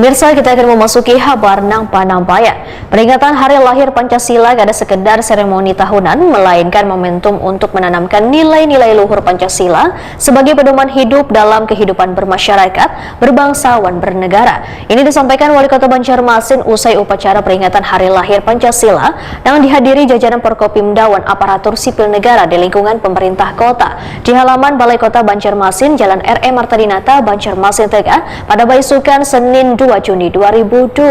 Pemirsa, kita akan memasuki kabar Nang Panambaya. Peringatan Hari Lahir Pancasila tidak sekedar seremoni tahunan, melainkan momentum untuk menanamkan nilai-nilai luhur Pancasila sebagai pedoman hidup dalam kehidupan bermasyarakat, berbangsawan, bernegara. Ini disampaikan Wali Kota Banjarmasin usai upacara peringatan Hari Lahir Pancasila yang dihadiri jajaran Forkopimda dan aparatur sipil negara di lingkungan pemerintah kota di halaman Balai Kota Banjarmasin, Jalan R.E. Martadinata, Banjarmasin Tengah pada Baisukan Senin 2 Juni 2025.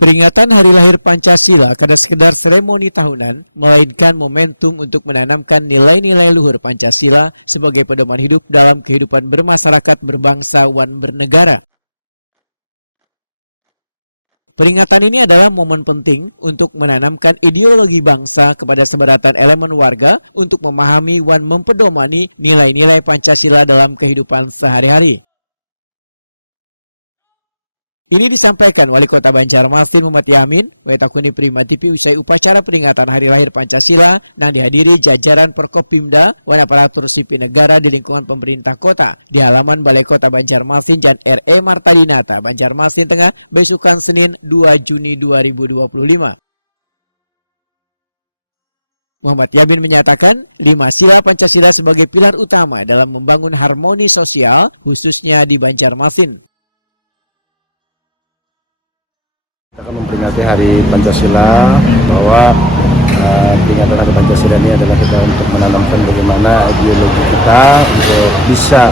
Peringatan Hari Lahir Pancasila kada sekedar seremoni tahunan, melainkan momentum untuk menanamkan nilai-nilai luhur Pancasila sebagai pedoman hidup dalam kehidupan bermasyarakat, berbangsa, dan bernegara. Peringatan ini adalah momen penting untuk menanamkan ideologi bangsa kepada sebaratan elemen warga untuk memahami dan mempedomani nilai-nilai Pancasila dalam kehidupan sehari-hari. Ini disampaikan Wali Kota Banjarmasin Muhammad Yamin, Wetakuni Prima TV usai upacara peringatan Hari Lahir Pancasila yang dihadiri jajaran Forkopimda dan aparatur sipil negara di lingkungan pemerintah kota di halaman Balai Kota Banjarmasin Jalan R.E. Martadinata, Banjarmasin Tengah, Besukan Senin 2 Juni 2025. Muhammad Yamin menyatakan 5 sila Pancasila sebagai pilar utama dalam membangun harmoni sosial khususnya di Banjarmasin. Kita akan memperingati Hari Pancasila, bahwa peringatan Hari Pancasila ini adalah kita untuk menanamkan bagaimana ideologi kita untuk bisa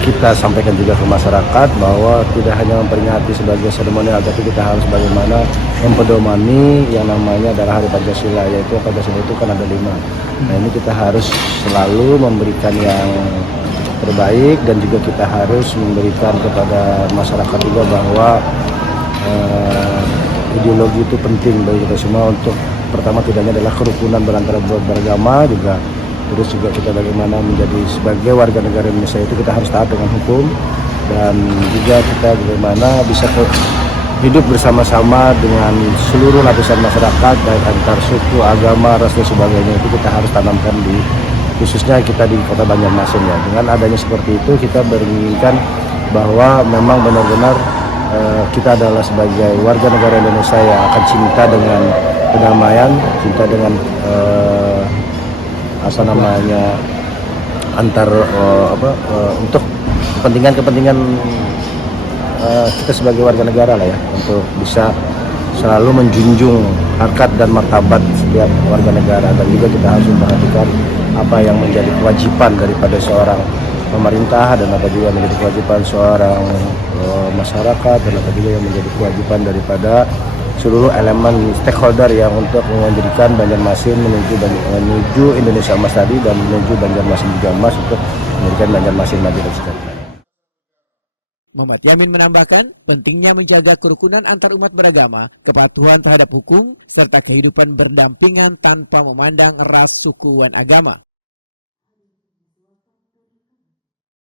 kita sampaikan juga ke masyarakat, bahwa tidak hanya memperingati sebagai seremonial, tapi kita harus bagaimana mempedomani yang namanya adalah Hari Pancasila, yaitu Pancasila itu kan ada 5. Nah, ini kita harus selalu memberikan yang terbaik, dan juga kita harus memberikan kepada masyarakat juga bahwa ideologi itu penting bagi kita semua untuk pertama tidaknya adalah kerukunan berantara buat beragama juga, terus juga kita bagaimana menjadi sebagai warga negara Indonesia itu kita harus taat dengan hukum, dan juga kita bagaimana bisa hidup bersama-sama dengan seluruh lapisan masyarakat baik antar suku, agama, ras dan sebagainya. Itu kita harus tanamkan di khususnya kita di Kota Banjarmasin ya. Dengan adanya seperti itu kita beringinkan bahwa memang benar-benar kita adalah sebagai warga negara Indonesia yang akan cinta dengan kedamaian, cinta dengan untuk kepentingan kita sebagai warga negara lah ya, untuk bisa selalu menjunjung harkat dan martabat setiap warga negara, dan juga kita harus memperhatikan apa yang menjadi kewajiban daripada seorang pemerintah, dan apa juga menjadi kewajiban seorang masyarakat, dan apa juga yang menjadi kewajiban daripada seluruh elemen stakeholder yang untuk memberikan Banjarmasin menuju Indonesia Emas tadi, dan menuju Banjarmasin juga emas untuk memberikan Banjarmasin maju. Muhammad Yamin menambahkan pentingnya menjaga kerukunan antar umat beragama, kepatuhan terhadap hukum, serta kehidupan berdampingan tanpa memandang ras, suku, dan agama.